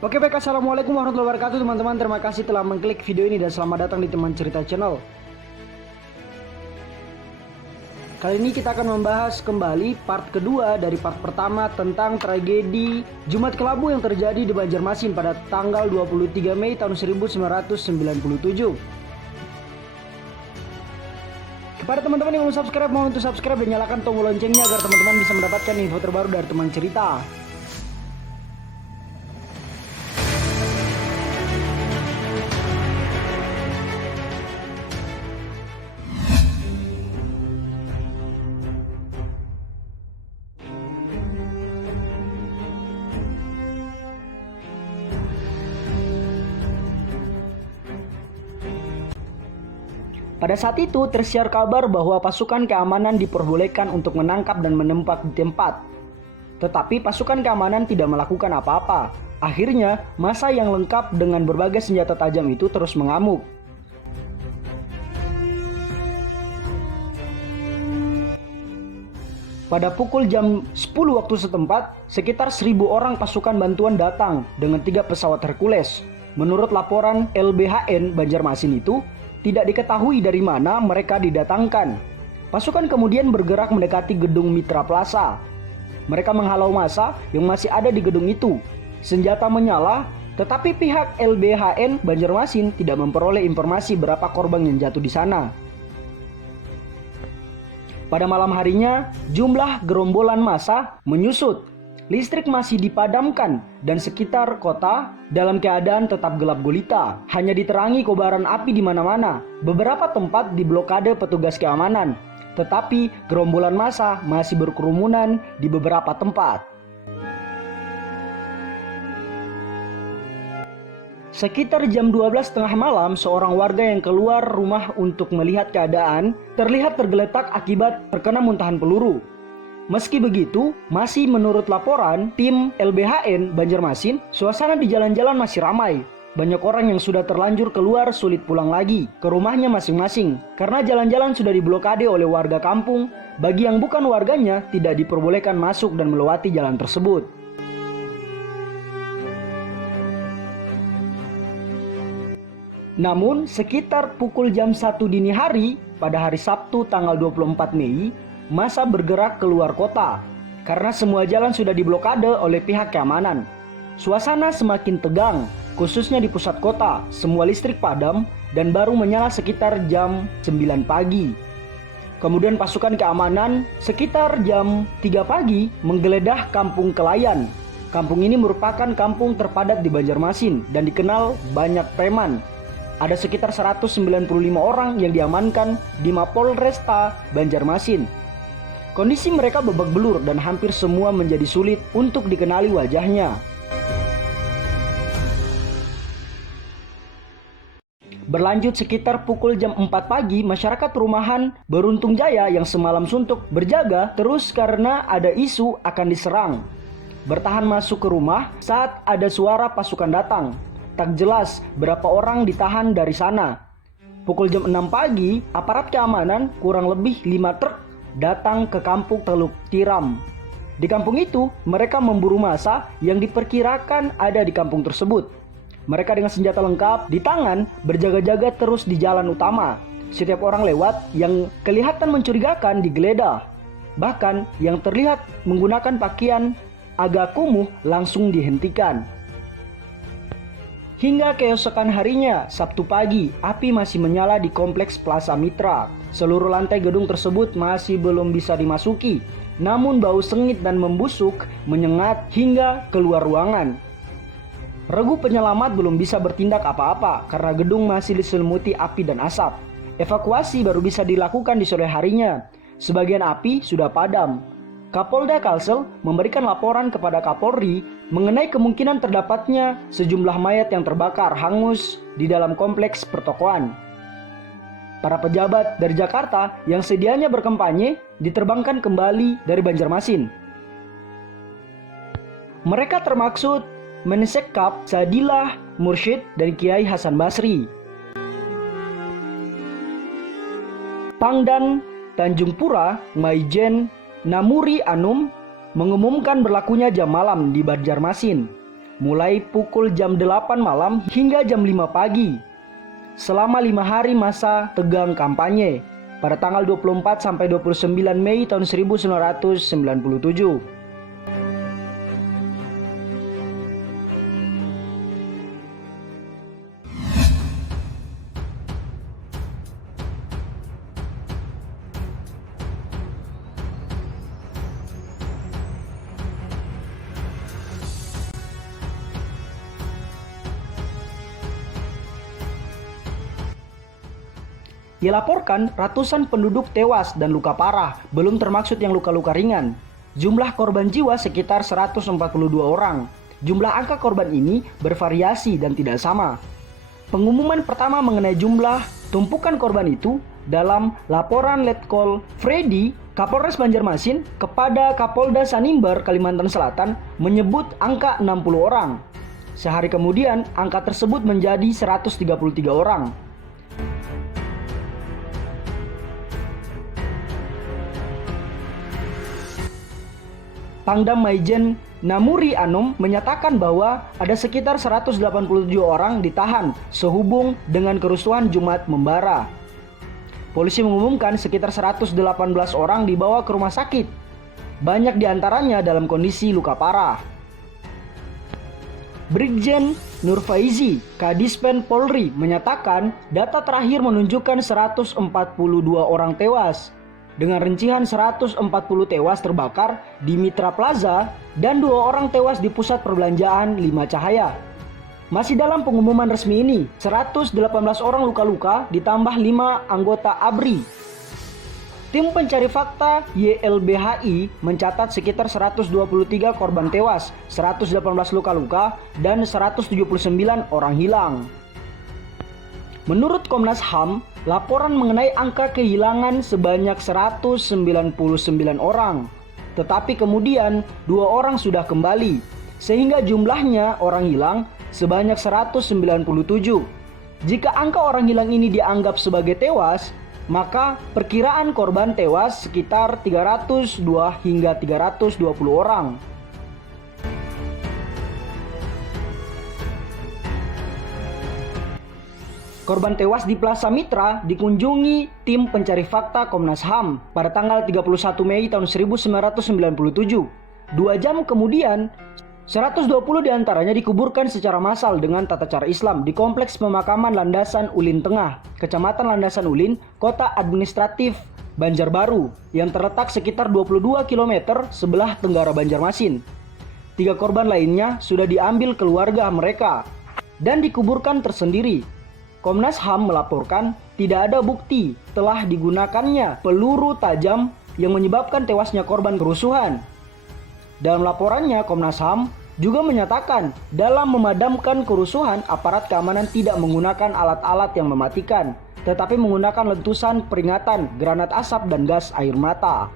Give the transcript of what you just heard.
Oke baik, assalamualaikum warahmatullahi wabarakatuh teman-teman. Terima kasih telah mengklik video ini dan selamat datang di Teman Cerita Channel. Kali ini kita akan membahas kembali part kedua dari part pertama tentang tragedi Jumat Kelabu yang terjadi di Banjarmasin pada tanggal 23 Mei tahun 1997. Kepada teman-teman yang belum subscribe, mohon untuk subscribe dan nyalakan tombol loncengnya agar teman-teman bisa mendapatkan info terbaru dari Teman Cerita. Pada saat itu tersiar kabar bahwa pasukan keamanan diperbolehkan untuk menangkap dan menempat di tempat. Tetapi pasukan keamanan tidak melakukan apa-apa. Akhirnya, massa yang lengkap dengan berbagai senjata tajam itu terus mengamuk. Pada pukul jam 10 waktu setempat, sekitar 1.000 orang pasukan bantuan datang dengan 3 pesawat Hercules. Menurut laporan LBHN Banjarmasin itu, tidak diketahui dari mana mereka didatangkan. Pasukan kemudian bergerak mendekati gedung Mitra Plaza. Mereka menghalau massa yang masih ada di gedung itu. Senjata menyala, tetapi pihak LBHN Banjarmasin tidak memperoleh informasi berapa korban yang jatuh di sana. Pada malam harinya, jumlah gerombolan massa menyusut. Listrik masih dipadamkan dan sekitar kota dalam keadaan tetap gelap gulita. Hanya diterangi kobaran api di mana-mana. Beberapa tempat diblokade petugas keamanan, tetapi gerombolan massa masih berkerumunan di beberapa tempat. Sekitar jam 12.30 malam, seorang warga yang keluar rumah untuk melihat keadaan terlihat tergeletak akibat terkena muntahan peluru. Meski begitu, masih menurut laporan tim LBHN Banjarmasin, suasana di jalan-jalan masih ramai. Banyak orang yang sudah terlanjur keluar sulit pulang lagi ke rumahnya masing-masing karena jalan-jalan sudah diblokade oleh warga kampung. Bagi yang bukan warganya, tidak diperbolehkan masuk dan melewati jalan tersebut. Namun, sekitar pukul jam 1 dini hari pada hari Sabtu tanggal 24 Mei, massa bergerak keluar kota karena semua jalan sudah diblokade oleh pihak keamanan. Suasana semakin tegang, khususnya di pusat kota. Semua listrik padam dan baru menyala sekitar jam 9 pagi. Kemudian pasukan keamanan sekitar jam 3 pagi menggeledah Kampung Kelayan. Kampung ini merupakan kampung terpadat di Banjarmasin dan dikenal banyak preman. Ada sekitar 195 orang yang diamankan di Mapolresta Banjarmasin. Kondisi mereka babak belur dan hampir semua menjadi sulit untuk dikenali wajahnya. Berlanjut sekitar pukul jam 4 pagi, masyarakat rumahan Beruntung Jaya yang semalam suntuk berjaga terus karena ada isu akan diserang. Bertahan masuk ke rumah saat ada suara pasukan datang. Tak jelas berapa orang ditahan dari sana. Pukul jam 6 pagi, aparat keamanan kurang lebih 5 truk datang ke kampung Teluk Tiram. Di kampung itu, mereka memburu massa yang diperkirakan ada di kampung tersebut. Mereka dengan senjata lengkap di tangan berjaga-jaga terus di jalan utama. Setiap orang lewat yang kelihatan mencurigakan digeledah. Bahkan yang terlihat menggunakan pakaian agak kumuh langsung dihentikan. Hingga keesokan harinya, Sabtu pagi, api masih menyala di kompleks Plaza Mitra. Seluruh lantai gedung tersebut masih belum bisa dimasuki. Namun bau sengit dan membusuk menyengat hingga keluar ruangan. Regu penyelamat belum bisa bertindak apa-apa karena gedung masih diselimuti api dan asap. Evakuasi baru bisa dilakukan di sore harinya. Sebagian api sudah padam. Kapolda Kalsel memberikan laporan kepada Kapolri mengenai kemungkinan terdapatnya sejumlah mayat yang terbakar hangus di dalam kompleks pertokoan. Para pejabat dari Jakarta yang sedianya berkampanye diterbangkan kembali dari Banjarmasin. Mereka termaksud Mensekap Sadillah Mursyid dan Kiai Hasan Basri. Pangdan Tanjung Pura Maijen Namuri Anum mengumumkan berlakunya jam malam di Banjarmasin. mulai pukul jam 8 malam hingga jam 5 pagi. Selama 5 hari masa tegang kampanye pada tanggal 24 sampai 29 Mei tahun 1997. Dilaporkan ratusan penduduk tewas dan luka parah, belum termaksud yang luka-luka ringan. Jumlah korban jiwa sekitar 142 orang. Jumlah angka korban ini bervariasi dan tidak sama. Pengumuman pertama mengenai jumlah tumpukan korban itu dalam laporan Letkol Freddy, Kapolres Banjarmasin kepada Kapolda Sanimbar, Kalimantan Selatan menyebut angka 60 orang. Sehari kemudian angka tersebut menjadi 133 orang. Pangdam Maijen Namuri Anom menyatakan bahwa ada sekitar 187 orang ditahan sehubung dengan kerusuhan Jumat membara. Polisi mengumumkan sekitar 118 orang dibawa ke rumah sakit. Banyak diantaranya dalam kondisi luka parah. Brigjen Nurfaizi, Kadispen Polri menyatakan data terakhir menunjukkan 142 orang tewas. Dengan rincian 140 tewas terbakar di Mitra Plaza dan 2 orang tewas di pusat perbelanjaan 5 Cahaya. Masih dalam pengumuman resmi ini, 118 orang luka-luka ditambah 5 anggota ABRI. Tim pencari fakta YLBHI mencatat sekitar 123 korban tewas, 118 luka-luka, dan 179 orang hilang. Menurut Komnas HAM, laporan mengenai angka kehilangan sebanyak 199 orang. Tetapi kemudian 2 orang sudah kembali, sehingga jumlahnya orang hilang sebanyak 197. Jika angka orang hilang ini dianggap sebagai tewas, maka perkiraan korban tewas sekitar 302 hingga 320 orang. Korban tewas di Plaza Mitra dikunjungi tim pencari fakta Komnas HAM pada tanggal 31 Mei tahun 1997. 2 jam kemudian, 120 diantaranya dikuburkan secara massal dengan tata cara Islam di Kompleks Pemakaman Landasan Ulin Tengah, Kecamatan Landasan Ulin, Kota Administratif Banjarbaru, yang terletak sekitar 22 km sebelah tenggara Banjarmasin. 3 korban lainnya sudah diambil keluarga mereka dan dikuburkan tersendiri. Komnas HAM melaporkan tidak ada bukti telah digunakannya peluru tajam yang menyebabkan tewasnya korban kerusuhan. Dalam laporannya, Komnas HAM juga menyatakan dalam memadamkan kerusuhan, aparat keamanan tidak menggunakan alat-alat yang mematikan, tetapi menggunakan letusan peringatan, granat asap, dan gas air mata.